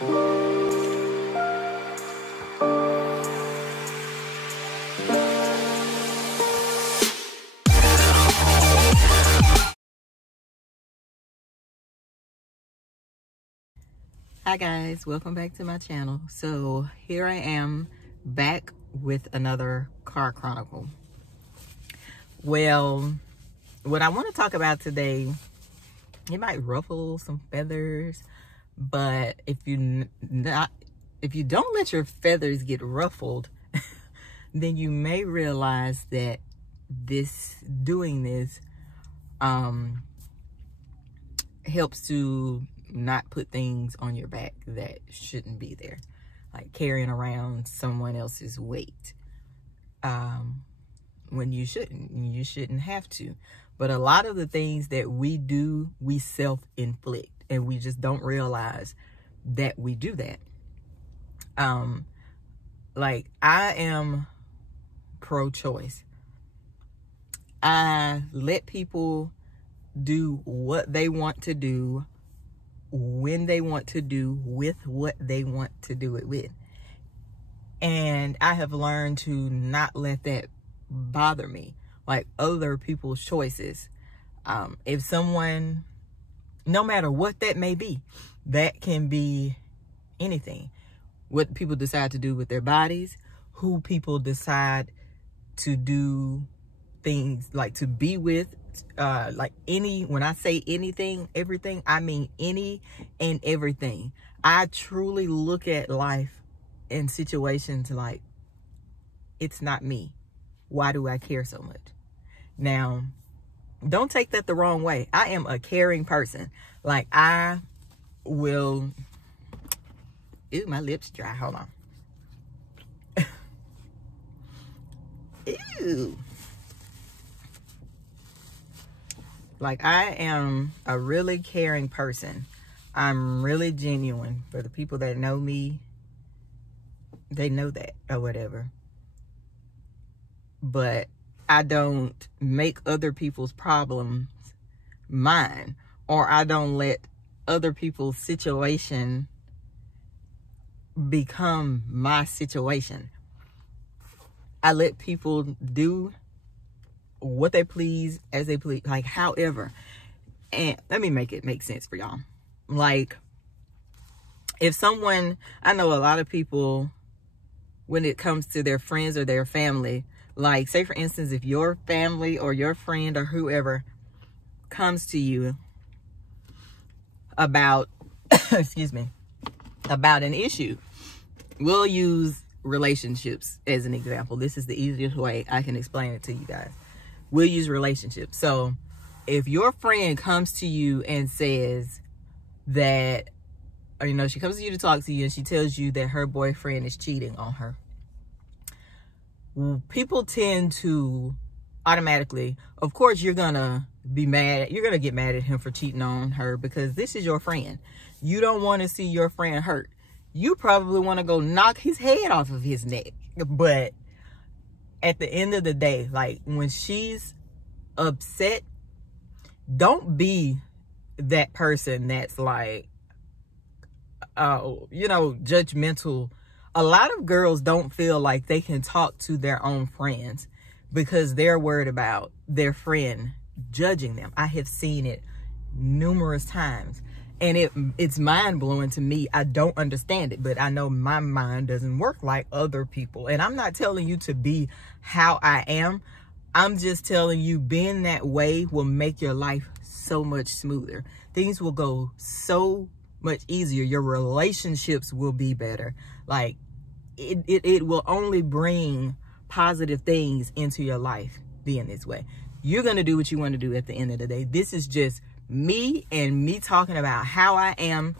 Hi guys, welcome back to my channel. So here I am back with another car chronicle. Well, what I want to talk about today, it might ruffle some feathers, but if you don't let your feathers get ruffled, then you may realize that doing this helps to not put things on your back that shouldn't be there, like carrying around someone else's weight when you shouldn't have to. But a lot of the things that we do, we self-inflict, and we just don't realize that we do that. Like, I am pro-choice. I let people do what they want to do, when they want to do, with what they want to do it with. And I have learned to not let that bother me, like other people's choices. If someone, no matter what that may be, that can be anything. What people decide to do with their bodies, who people decide to do things, like to be with, when I say anything, everything, I mean any and everything. I truly look at life in situations like, it's not me. Why do I care so much? Now, don't take that the wrong way. I am a caring person. Like, I will, ew, my lips dry, hold on. Ew. Like, I am a really caring person. I'm really genuine. For the people that know me, they know that or whatever. But I don't make other people's problems mine, or I don't let other people's situation become my situation. I let people do what they please, as they please, like however. And let me make it make sense for y'all. Like, if someone, I know a lot of people, when it comes to their friends or their family, like, say for instance, if your family or your friend or whoever comes to you about excuse me, about an issue, we'll use relationships as an example. This is the easiest way I can explain it to you guys. We'll use relationships. So if your friend comes to you and says that, or, you know, she comes to you to talk to you and she tells you that her boyfriend is cheating on her, people tend to automatically, of course, you're gonna be mad. You're gonna get mad at him for cheating on her because this is your friend. You don't want to see your friend hurt. You probably want to go knock his head off of his neck. But at the end of the day, like, when she's upset, don't be that person that's like, you know, judgmental. A lot of girls don't feel like they can talk to their own friends because they're worried about their friend judging them. I have seen it numerous times, and it's mind-blowing to me. I don't understand it, but I know my mind doesn't work like other people. And I'm not telling you to be how I am. I'm just telling you, being that way will make your life so much smoother. Things will go so much easier. Your relationships will be better. Like, it will only bring positive things into your life being this way. You're going to do what you want to do at the end of the day. This is just me and me talking about how I am,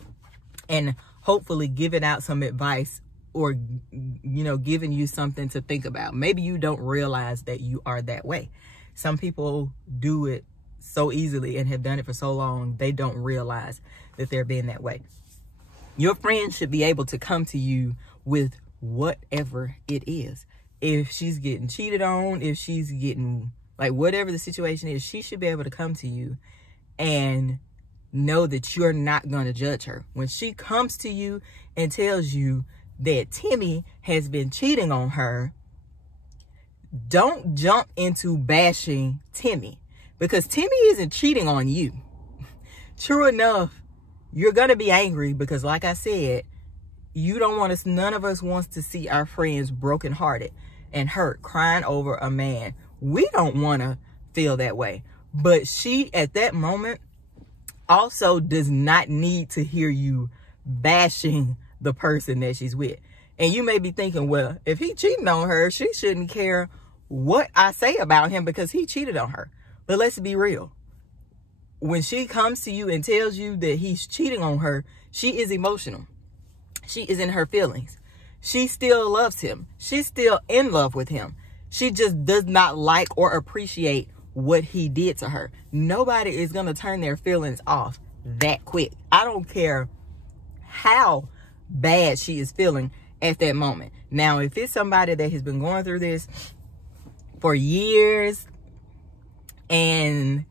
and hopefully giving out some advice, or, you know, giving you something to think about. Maybe you don't realize that you are that way. Some people do it so easily and have done it for so long, they don't realize that they're being that way. Your friend should be able to come to you with whatever it is. If she's getting cheated on, if she's getting, like, whatever the situation is, she should be able to come to you and know that you're not going to judge her. When she comes to you and tells you that Timmy has been cheating on her, don't jump into bashing Timmy, because Timmy isn't cheating on you. True enough, you're going to be angry because, like I said, you don't want us, none of us wants to see our friends brokenhearted and hurt, crying over a man. We don't want to feel that way. But she, at that moment, also does not need to hear you bashing the person that she's with. And you may be thinking, well, if he cheating on her, she shouldn't care what I say about him because he cheated on her. But let's be real. When she comes to you and tells you that he's cheating on her, she is emotional. She is in her feelings. She still loves him. She's still in love with him. She just does not like or appreciate what he did to her. Nobody is going to turn their feelings off that quick. I don't care how bad she is feeling at that moment. Now, if it's somebody that has been going through this for years and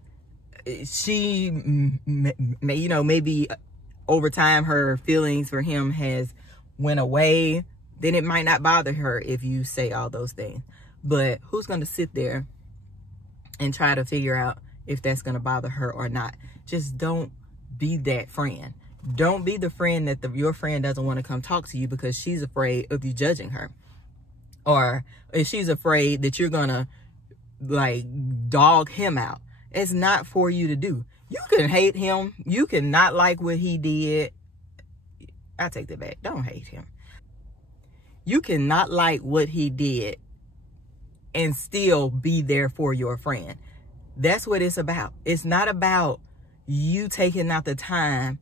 she, maybe over time her feelings for him has went away, then it might not bother her if you say all those things. But who's going to sit there and try to figure out if that's going to bother her or not? Just don't be that friend. Don't be the friend that your friend doesn't want to come talk to you because she's afraid of you judging her. Or if she's afraid that you're going to like dog him out. It's not for you to do. You can hate him. You can not like what he did. I take that back. Don't hate him. You cannot like what he did and still be there for your friend. That's what it's about. It's not about you taking out the time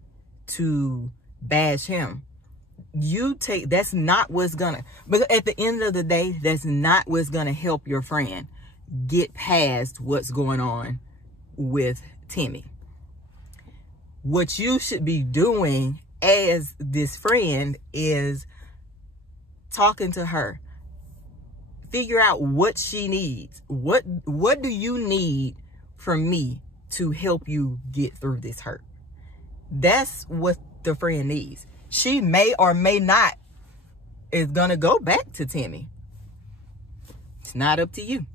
to bash him. That's not what's gonna, but at the end of the day, that's not what's gonna help your friend get past what's going on with Timmy. What you should be doing as this friend is talking to her. Figure out what she needs. What do you need from me to help you get through this hurt? That's what the friend needs. She may or may not is going to go back to Timmy. It's not up to you.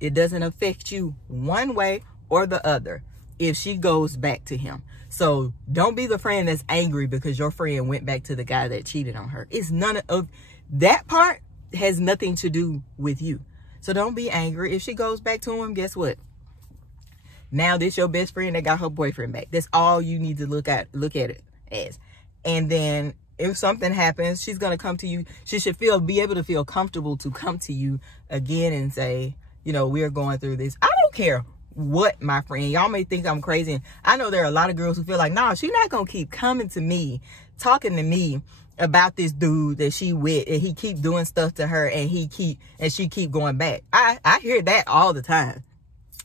It doesn't affect you one way or the other if she goes back to him. So don't be the friend that's angry because your friend went back to the guy that cheated on her. It's none of that part has nothing to do with you. So don't be angry. If she goes back to him, guess what? Now this your best friend that got her boyfriend back. That's all you need to look at it as. And then if something happens, she's going to come to you. She should be able to feel comfortable to come to you again and say, we're going through this. I don't care what, my friend. Y'all may think I'm crazy. And I know there are a lot of girls who feel like, nah, she's not going to keep coming to me, talking to me about this dude that she with, and he keep doing stuff to her, and she keep going back. I hear that all the time.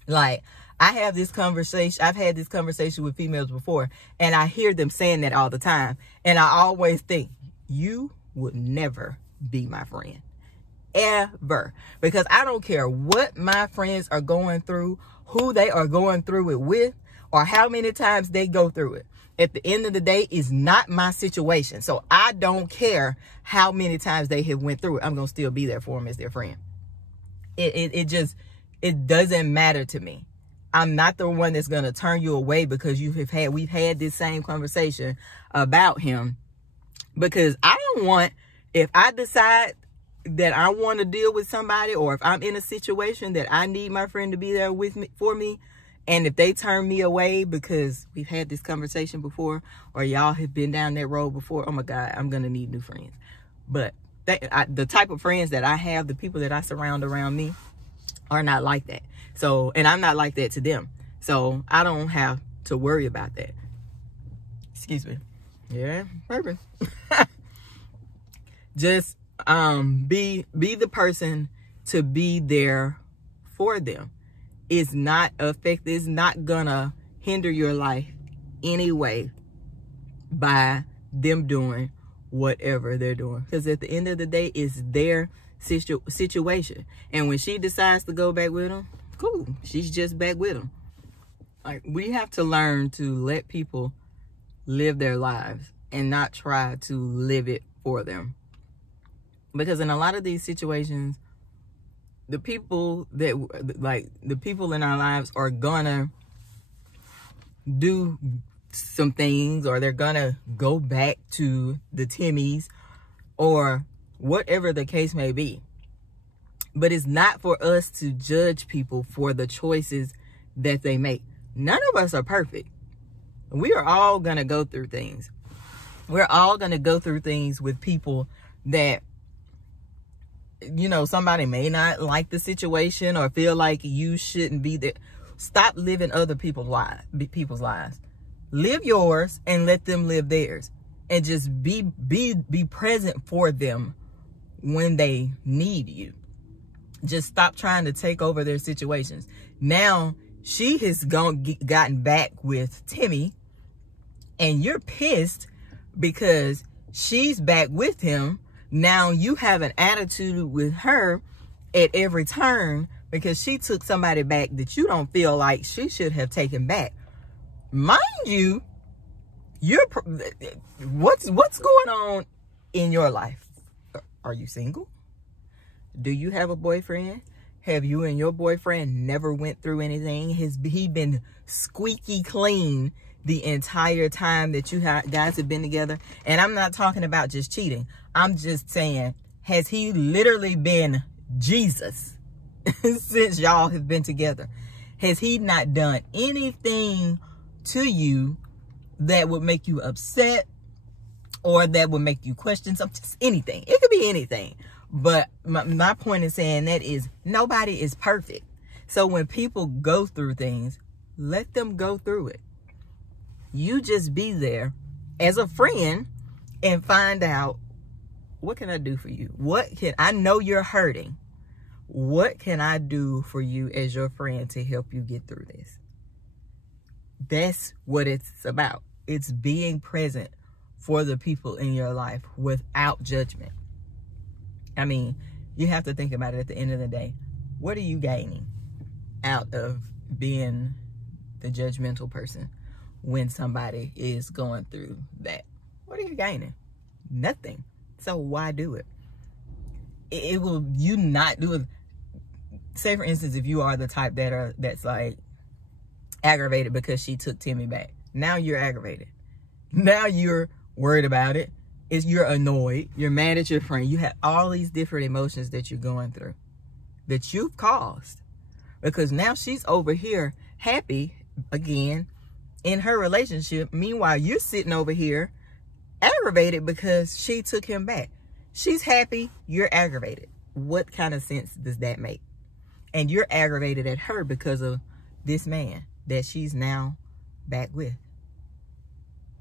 Like, I've had this conversation with females before, and I hear them saying that all the time. And I always think, you would never be my friend. Ever. Because I don't care what my friends are going through, who they are going through it with, or how many times they go through it. At the end of the day, it's not my situation. So I don't care how many times they have went through it. I'm going to still be there for them as their friend. It doesn't matter to me. I'm not the one that's going to turn you away because we've had this same conversation about him. Because I don't want, if I decide that I want to deal with somebody, or if I'm in a situation that I need my friend to be there with me, for me, and if they turn me away because we've had this conversation before, or y'all have been down that road before, oh my God, I'm going to need new friends. But the type of friends that I have, the people that I surround around me, are not like that. So, and I'm not like that to them. So I don't have to worry about that. Excuse me. Yeah, perfect. Just be the person to be there for them. It's not gonna hinder your life anyway by them doing whatever they're doing. Because at the end of the day, it's their situation. And when she decides to go back with him, cool. She's just back with him. Like, we have to learn to let people live their lives and not try to live it for them. Because in a lot of these situations, the people in our lives are gonna do some things, or they're gonna go back to the Timmys or whatever the case may be. But it's not for us to judge people for the choices that they make. None of us are perfect. We are all gonna go through things. We're all gonna go through things with people that, you know, somebody may not like the situation or feel like you shouldn't be there. Stop living other people's lives. Live yours and let them live theirs. And just be present for them when they need you. Just stop trying to take over their situations. Now, she has gotten back with Timmy, and you're pissed because she's back with him. Now you have an attitude with her at every turn because she took somebody back that you don't feel like she should have taken back. Mind you, what's going on in your life? Are you single? Do you have a boyfriend? Have you and your boyfriend never went through anything? Has he been squeaky clean the entire time that you guys have been together? And I'm not talking about just cheating. I'm just saying, has he literally been Jesus since y'all have been together? Has he not done anything to you that would make you upset or that would make you question something? Just anything. It could be anything. But my point in saying that is, nobody is perfect. So when people go through things, let them go through it. You just be there as a friend and find out, what can I do for you? I know you're hurting. What can I do for you as your friend to help you get through this? That's what it's about. It's being present for the people in your life without judgment. I mean, you have to think about it at the end of the day. What are you gaining out of being the judgmental person when somebody is going through that? What are you gaining? Nothing. So why do it? It will you not do it. Say, for instance, if you are the type that's like aggravated because she took Timmy back. Now you're aggravated. Now you're worried about it. You're annoyed. You're mad at your friend. You have all these different emotions that you're going through that you've caused, because now she's over here happy again in her relationship. Meanwhile, you're sitting over here aggravated because she took him back. She's happy. You're aggravated. What kind of sense does that make? And you're aggravated at her because of this man that she's now back with.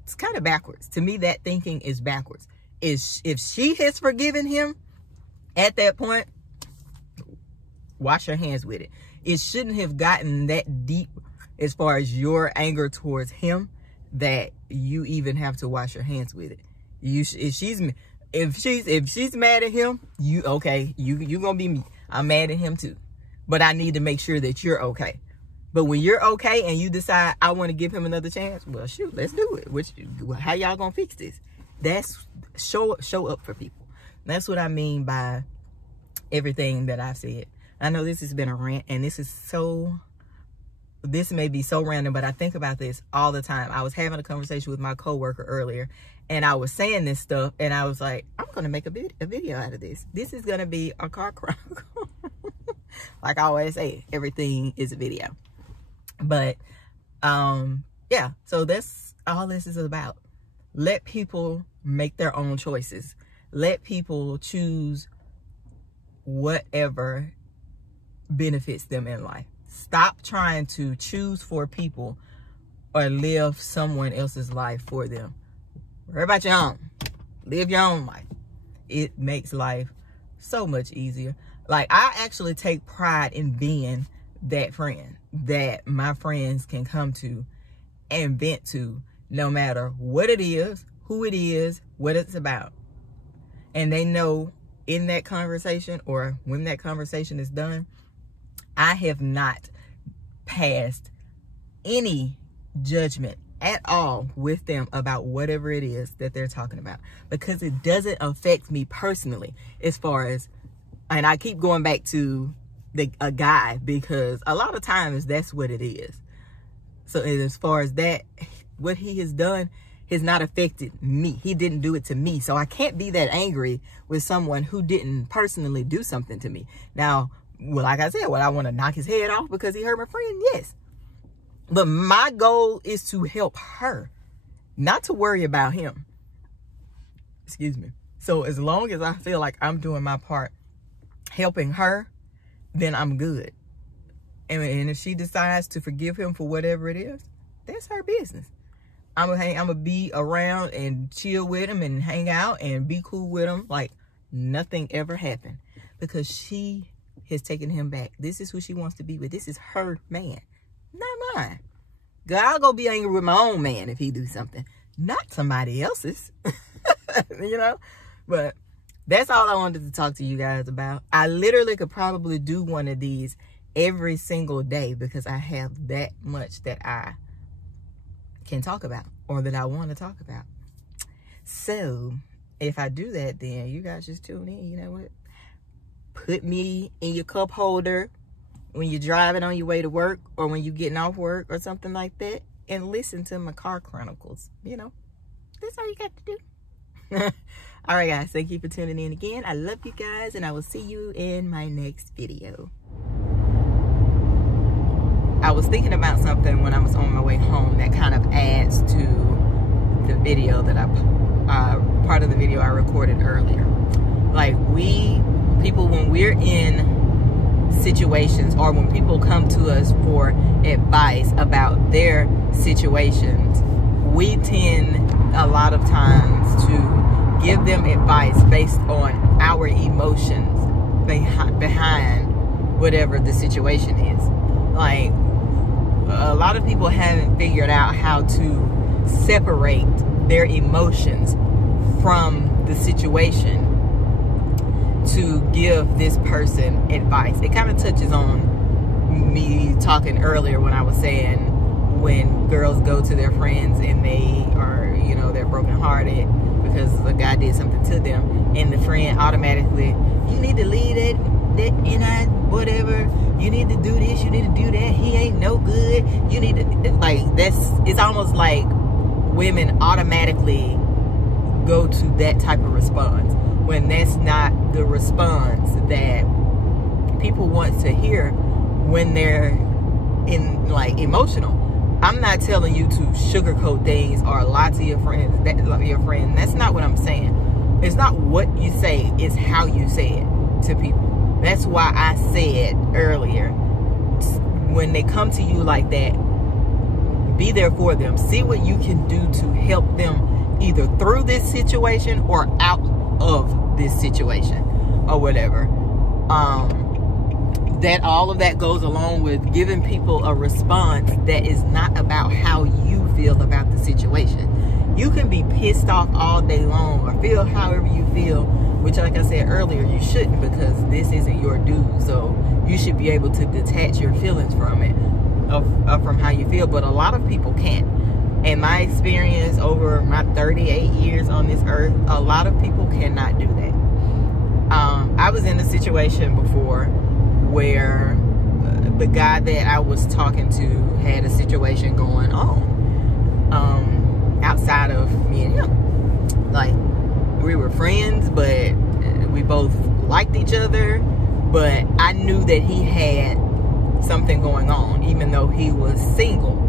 It's kind of backwards. To me, that thinking is backwards. If she has forgiven him at that point, wash your hands with it. It shouldn't have gotten that deep as far as your anger towards him that you even have to wash your hands with it. If she's mad at him, you gonna be me. I'm mad at him too. But I need to make sure that you're okay. But when you're okay and you decide, I want to give him another chance, well, shoot, let's do it. How y'all gonna fix this? That's show up for people. That's what I mean by everything that I've said. I know this has been a rant, and this may be so random, but I think about this all the time. I was having a conversation with my coworker earlier, and I was saying this stuff, and I was like, I'm gonna make a video out of this. This is gonna be a car chronicle. Like I always say, everything is a video. But yeah, so that's all this is about. Let people make their own choices. Let people choose whatever benefits them in life. Stop trying to choose for people or live someone else's life for them. Worry about your own. Live your own life. It makes life so much easier. Like, I actually take pride in being that friend that my friends can come to and vent to, no matter what it is, who it is, what it's about. And they know in that conversation, or when that conversation is done, I have not passed any judgment at all with them about whatever it is that they're talking about, because it doesn't affect me personally. As far as, and I keep going back to a guy, because a lot of times that's what it is. So as far as that, what he has done has not affected me. He didn't do it to me. So I can't be that angry with someone who didn't personally do something to me. Now, well, like I said, I want to knock his head off because he hurt my friend? Yes. But my goal is to help her, not to worry about him. Excuse me. So as long as I feel like I'm doing my part helping her, then I'm good. And if she decides to forgive him for whatever it is, that's her business. I'm gonna be around and chill with him and hang out and be cool with him like nothing ever happened, because she has taken him back. This is who she wants to be with. This is her man, not mine. God, I'll go be angry with my own man if he do something, not somebody else's. You know? But that's all I wanted to talk to you guys about. I literally could probably do one of these every single day, because I have that much that I can talk about, or that I want to talk about. So if I do that, then you guys just tune in. You know what? Put me in your cup holder when you're driving on your way to work, or when you're getting off work or something like that, and listen to my car chronicles. You know, that's all you got to do. All right, guys, thank you for tuning in again. I love you guys, and I will see you in my next video. I was thinking about something when I was on my way home that kind of adds to the video that part of the video I recorded earlier. Like, people, when we're in situations, or when people come to us for advice about their situations, we tend a lot of times to give them advice based on our emotions behind whatever the situation is. Like, a lot of people haven't figured out how to separate their emotions from the situation to give this person advice. It kind of touches on me talking earlier when I was saying, when girls go to their friends and they are, you know, they're brokenhearted because a guy did something to them, and the friend automatically, you need to leave that whatever, you need to do this, you need to do that, he ain't no good, you need to, like, it's almost like women automatically go to that type of response, when that's not the response that people want to hear when they're in, like, emotional. I'm not telling you to sugarcoat things or lie to your friends. That's not what I'm saying. It's not what you say, it's how you say it to people. That's why I said earlier, when they come to you like that, be there for them. See what you can do to help them either through this situation or out of this situation or whatever. That all of that goes along with giving people a response that is not about how you feel about the situation. You can be pissed off all day long or feel however you feel, which, like I said earlier, you shouldn't, because this isn't your due. So you should be able to detach your feelings from it, from how you feel. But a lot of people can't. In my experience over my 38 years on this earth, a lot of people cannot do that. I was in a situation before where the guy that I was talking to had a situation going on outside of me and him. Like, we were friends, but we both liked each other, but I knew that he had something going on, even though he was single.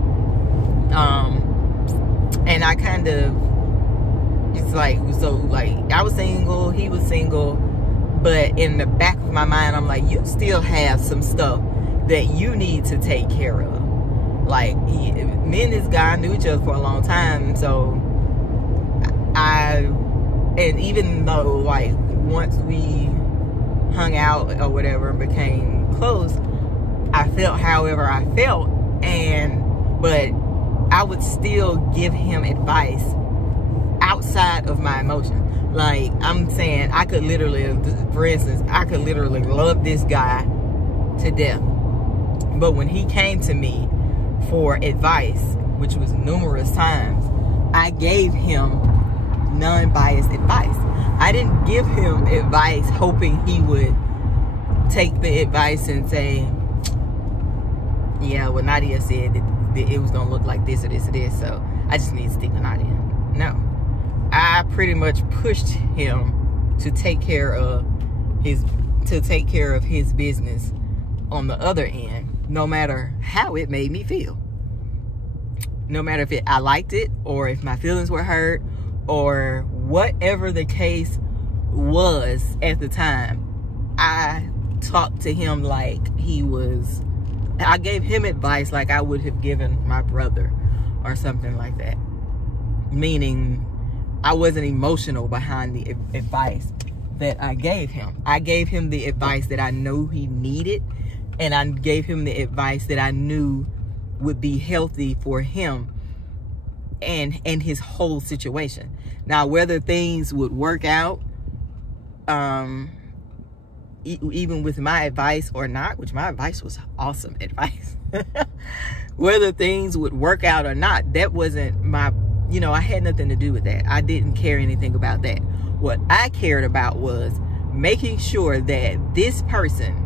And I kind of, it's like, so like, I was single, he was single, but in the back of my mind, I'm like, you still have some stuff that you need to take care of. Like, me and this guy knew each other for a long time, so and even though, like, once we hung out or whatever and became close, I felt however I felt, but I would still give him advice outside of my emotion. Like, I'm saying, I could literally, for instance, I could literally love this guy to death, but when he came to me for advice, which was numerous times, I gave him non-biased advice. I didn't give him advice hoping he would take the advice and say, yeah, well, Nidiya said that it was going to look like this or this or this, so I just need to stick with Nidiya. No. I pretty much pushed him to take care of his business on the other end, no matter how it made me feel. No matter if I liked it, or if my feelings were hurt, or whatever the case was at the time, I talked to him like I gave him advice like I would have given my brother or something like that. Meaning, I wasn't emotional behind the advice that I gave him. I gave him the advice that I knew he needed, and I gave him the advice that I knew would be healthy for him and his whole situation. Now, whether things would work out, even with my advice or not, which my advice was awesome advice, whether things would work out or not, that wasn't my, I had nothing to do with that. I didn't care anything about that. What I cared about was making sure that this person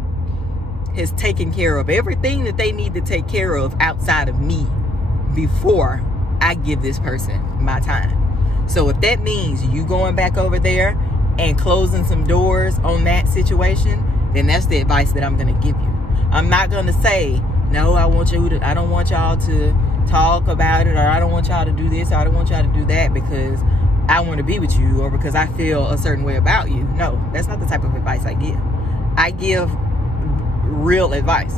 has taken care of everything that they need to take care of outside of me before I give this person my time. So if that means you going back over there and closing some doors on that situation, then that's the advice that I'm going to give you. I'm not going to say, no, I don't want y'all to talk about it, or I don't want y'all to do this, or I don't want y'all to do that because I want to be with you, or because I feel a certain way about you. No, that's not the type of advice I give. I give real advice.